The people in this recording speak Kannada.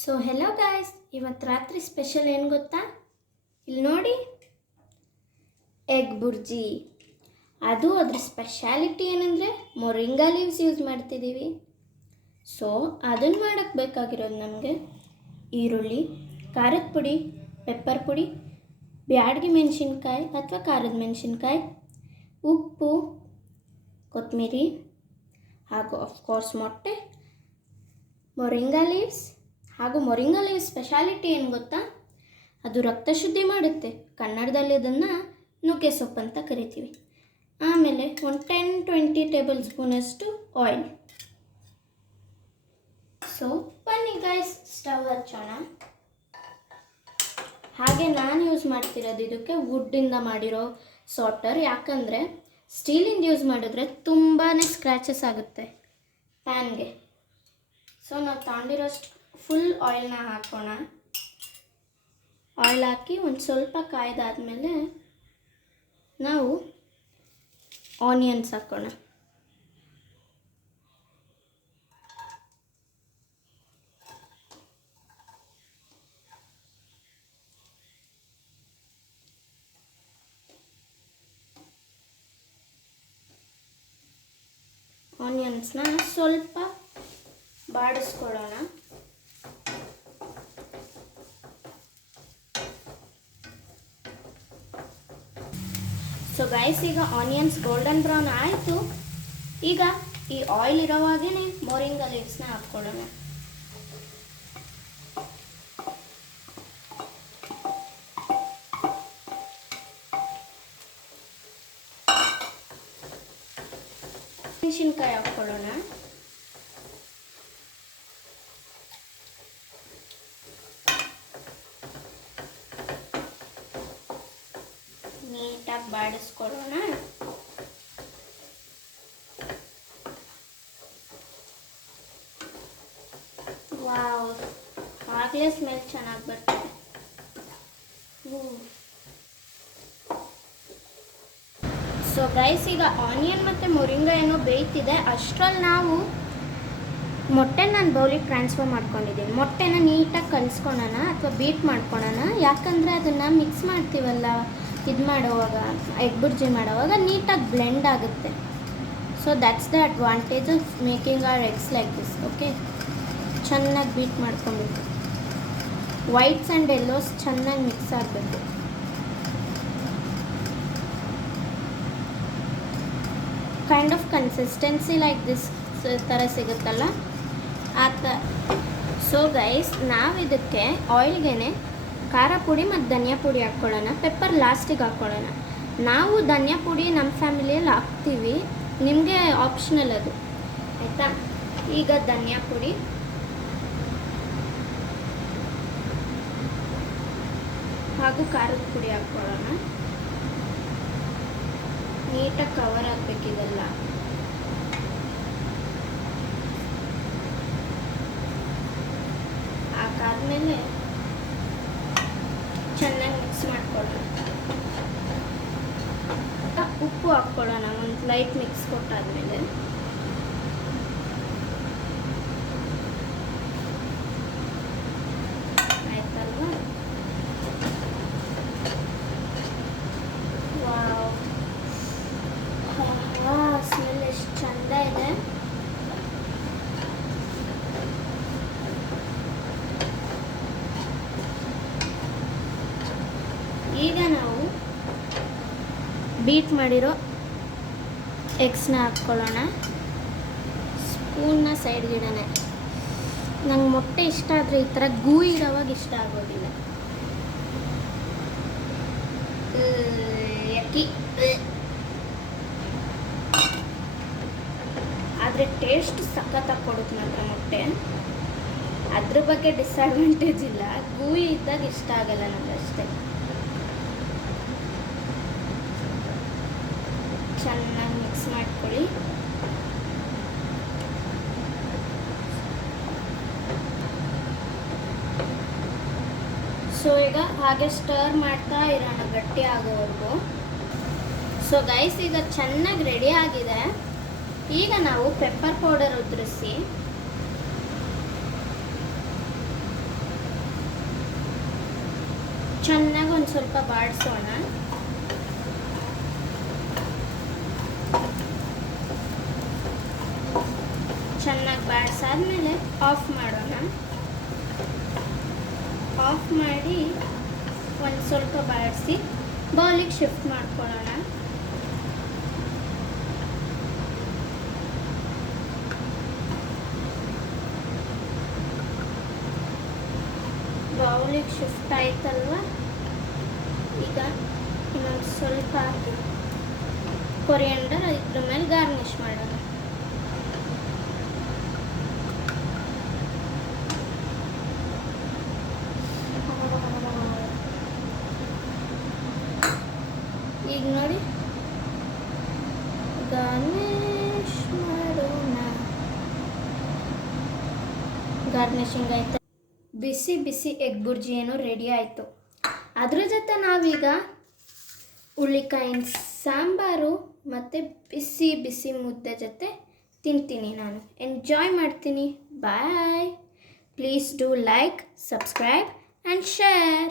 ಸೊ ಹೆಲೋ ಗಾಯ್ಸ್, ಇವತ್ತು ರಾತ್ರಿ ಸ್ಪೆಷಲ್ ಏನು ಗೊತ್ತಾ? ಇಲ್ಲಿ ನೋಡಿ, ಎಗ್ ಬುರ್ಜಿ. ಅದು ಅದ್ರ ಸ್ಪೆಷಾಲಿಟಿ ಏನಂದರೆ ಮೊರಿಂಗಾ ಲೀವ್ಸ್ ಯೂಸ್ ಮಾಡ್ತಿದ್ದೀವಿ. ಸೊ ಅದನ್ನು ಮಾಡೋಕ್ಕೆ ಬೇಕಾಗಿರೋದು ನಮಗೆ ಈರುಳ್ಳಿ, ಖಾರದ ಪುಡಿ, ಪೆಪ್ಪರ್ ಪುಡಿ, ಬ್ಯಾಡಗಿ ಮೆಣಸಿನ್ಕಾಯಿ ಅಥವಾ ಖಾರದ ಮೆಣಸಿನ್ಕಾಯಿ, ಉಪ್ಪು, ಕೊತ್ತಂಬರಿ ಹಾಗೂ ಆಫ್ಕೋರ್ಸ್ ಮೊಟ್ಟೆ, ಮೊರಿಂಗಾ ಲೀವ್ಸ್. ಹಾಗೂ ಮೊರಿಂಗಾ ಲೀವ್ಸ್ ಸ್ಪೆಷಾಲಿಟಿ ಏನು ಗೊತ್ತಾ? ಅದು ರಕ್ತ ಶುದ್ಧಿ ಮಾಡುತ್ತೆ. ಕನ್ನಡದಲ್ಲಿ ಅದನ್ನು ನುಗ್ಗೆ ಸೊಪ್ಪು ಅಂತ ಕರಿತೀವಿ. ಆಮೇಲೆ ಒಂದು 10-20 ಟೇಬಲ್ ಸ್ಪೂನಷ್ಟು ಆಯಿಲ್. ಸೊ ಬನ್ನಿ ಗೈಸ್, ಸ್ಟವ್ ಹಚ್ಚೋಣ. ಹಾಗೆ ನಾನು ಯೂಸ್ ಮಾಡ್ತಿರೋದು ಇದಕ್ಕೆ ವುಡ್ಡಿಂದ ಮಾಡಿರೋ ಸಾಟರ್. ಯಾಕಂದರೆ ಸ್ಟೀಲಿಂದ ಯೂಸ್ ಮಾಡಿದ್ರೆ ತುಂಬಾ ಸ್ಕ್ರ್ಯಾಚಸ್ ಆಗುತ್ತೆ ಪ್ಯಾನ್ಗೆ. ಸೊ ನಾವು ತಗೊಂಡಿರೋಷ್ಟು ಫುಲ್ ಆಯಿಲ್ನ ಹಾಕೋಣ. ಆಯಿಲ್ ಹಾಕಿ ಒಂದು ಸ್ವಲ್ಪ ಕಾಯ್ದಾದ್ಮೇಲೆ ನಾವು ಆನಿಯನ್ಸ್ ಹಾಕೋಣ. ಆನಿಯನ್ಸ್ನ ಸ್ವಲ್ಪ ಬಾಡಿಸ್ಕೊಳ್ಳೋಣ. ಸೊ ಗೈಸ್, ಈಗ ಆನಿಯನ್ಸ್ ಗೋಲ್ಡನ್ ಬ್ರೌನ್ ಆಯಿತು. ಈಗ ಈ ಆಯಿಲ್ ಇರೋವಾಗೇ ಮೊರಿಂಗಾ ಲೀವ್ಸ್ನ ಹಾಕ್ಕೊಳ್ಳೋಣ. ಮೆಣಸಿನ್ಕಾಯಿ ಹಾಕ್ಕೊಳ್ಳೋಣ. ನೀಟಾಗಿ ಬಾಡಿಸ್ಕೊಳ್ಳೋಣ. ವಾವ್, ಆಗಲೇ ಸ್ಮೆಲ್ ಚೆನ್ನಾಗಿ ಬರ್ತದೆ. ಸೊ ಗೈಸ್, ಈಗ ಆನಿಯನ್ ಮತ್ತು ಮೊರಿಂಗಾ ಏನೋ ಬೇಯ್ತಿದೆ. ಅಷ್ಟರಲ್ಲಿ ನಾವು ಮೊಟ್ಟೆ ನಾನು ಬೌಲಿಗೆ ಟ್ರಾನ್ಸ್ಫರ್ ಮಾಡ್ಕೊಂಡಿದ್ದೀನಿ. ಮೊಟ್ಟೆನ ನೀಟಾಗಿ ಕಲಿಸ್ಕೊಳ್ಳೋಣ ಅಥವಾ ಬೀಟ್ ಮಾಡ್ಕೊಳ್ಳೋಣ. ಯಾಕಂದರೆ ಅದನ್ನು ಮಿಕ್ಸ್ ಮಾಡ್ತೀವಲ್ಲ ಇದು ಮಾಡುವಾಗ, ಎಗ್ ಬುರ್ಜಿ ಮಾಡುವಾಗ ನೀಟಾಗಿ ಬ್ಲೆಂಡ್ ಆಗುತ್ತೆ. So that's the advantage of making our eggs like this. Okay, ಚೆನ್ನಾಗಿ ಬೀಟ್ ಮಾಡ್ಕೊಬೇಕು. ವೈಟ್ಸ್ ಆ್ಯಂಡ್ ಯೆಲ್ಲೋಸ್ ಚೆನ್ನಾಗಿ ಮಿಕ್ಸ್ ಆಗಬೇಕು. Kind of consistency like this ಥರ ಸಿಗುತ್ತಲ್ಲ ಆ ಥರ. ಸೊ ಗೈಸ್, ನಾವು ಇದಕ್ಕೆ ಆಯಿಲ್ಗೆ ಖಾರ ಪುಡಿ ಮತ್ತು ಧನಿಯಾ ಪುಡಿ ಹಾಕ್ಕೊಳ್ಳೋಣ. ಪೆಪ್ಪರ್ ಲಾಸ್ಟಿಗೆ ಹಾಕ್ಕೊಳ್ಳೋಣ. ನಾವು ಧನಿಯಾ ಪುಡಿ ನಮ್ಮ ಫ್ಯಾಮಿಲಿಯಲ್ಲಿ ಹಾಕ್ತೀವಿ, ನಿಮಗೆ ಆಪ್ಷನಲ್ ಅದು, ಆಯಿತಾ? ಈಗ ಧನಿಯಾ ಪುಡಿ ಹಾಗೂ ಖಾರದ ಪುಡಿ ಹಾಕ್ಕೊಳ್ಳೋಣ. ನೀಟಾಗಿ ಕವರ್ ಆಗಬೇಕಿದೆಲ್ಲ. ಹಾಕಾದ್ಮೇಲೆ ಚೆನ್ನಾಗಿ ಮಿಕ್ಸ್ ಮಾಡ್ಕೊಳ್ಳೋಣ. ಉಪ್ಪು ಹಾಕ್ಕೊಳ್ಳೋಣ ಒಂದು ಲೈಟ್ ಮಿಕ್ಸ್ ಕೊಟ್ಟಾದ್ಮೇಲೆ. ಆಯ್ತಲ್ವಾ? ವಾವ್, ಸ್ಮೆಲ್ ಎಷ್ಟು ಚಂದ ಇದೆ. ಈಗ ನಾವು ಬೀಟ್ ಮಾಡಿರೋ ಎಗ್ಸ್ನ ಹಾಕ್ಕೊಳ್ಳೋಣ. ಸ್ಪೂನ್ನ ಸೈಡ್ಗಿಡನೆ. ನಂಗೆ ಮೊಟ್ಟೆ ಇಷ್ಟ ಆದರೆ ಈ ಥರ ಗೂಯಿ ಇರೋವಾಗ ಇಷ್ಟ ಆಗೋದಿಲ್ಲ. ಯಕ್ಕಿ, ಆದರೆ ಟೇಸ್ಟ್ ಸಖತ್ತಾಗಿ ಕೊಡುತ್ತೆ ಮಾತ್ರ ಮೊಟ್ಟೆ. ಅದ್ರ ಬಗ್ಗೆ ಡಿಸ್ಅಡ್ವಾಂಟೇಜ್ ಇಲ್ಲ, ಗೂಯಿ ಇದ್ದಾಗ ಇಷ್ಟ ಆಗಲ್ಲ ನನಗಷ್ಟೇ. ಚೆನ್ನಾಗಿ ಮಿಕ್ಸ್ ಮಾಡ್ಕೊಳ್ಳಿ. ಸೊ ಈಗ ಹಾಗೆ ಸ್ಟರ್ ಮಾಡ್ತಾ ಇರೋಣ ಗಟ್ಟಿ ಆಗೋವರೆಗೂ. ಸೊ ಗೈಸ್, ಈಗ ಚೆನ್ನಾಗಿ ರೆಡಿ ಆಗಿದೆ. ಈಗ ನಾವು ಪೆಪ್ಪರ್ ಪೌಡರ್ ಉದುರಿಸಿ ಚೆನ್ನಾಗಿ ಒಂದು ಸ್ವಲ್ಪ ಬಾಡಿಸೋಣ. ಚೆನ್ನಾಗಿ ಬಾಡಿಸಾದ್ಮೇಲೆ ಆಫ್ ಮಾಡೋಣ. ಆಫ್ ಮಾಡಿ ಒಂದು ಸ್ವಲ್ಪ ಬಾಡಿಸಿ ಬೌಲಿಗೆ ಶಿಫ್ಟ್ ಮಾಡ್ಕೊಳ್ಳೋಣ. ಬೌಲಿಗೆ ಶಿಫ್ಟ್ ಆಯ್ತಲ್ವ, ಈಗ ಇನ್ನೊಂದು ಸ್ವಲ್ಪ ಹಾಕಿ ಕೊರಿಯಂಡರ್ ಇದ್ರ ಮೇಲೆ ಗಾರ್ನಿಷ್ ಮಾಡೋಣ. ಈಗ ನೋಡಿ ಗಾರ್ನಿಷ್ ಮಾಡೋಣ. ಗಾರ್ನಿಷಿಂಗ್ ಆಯ್ತು. ಬಿಸಿ ಬಿಸಿ ಎಗ್ ಬುರ್ಜಿ ಏನೋ ರೆಡಿ ಆಯಿತು. ಅದ್ರ ಜೊತೆ ನಾವೀಗ ಹುಳ್ಳಿಕಾಯಿನ ಸಾಂಬಾರು ಮತ್ತು ಬಿಸಿ ಬಿಸಿ ಮುದ್ದೆ ಜೊತೆ ತಿಂತೀನಿ. ನಾನು ಎಂಜಾಯ್ ಮಾಡ್ತೀನಿ. Bye. Please do like, subscribe and share.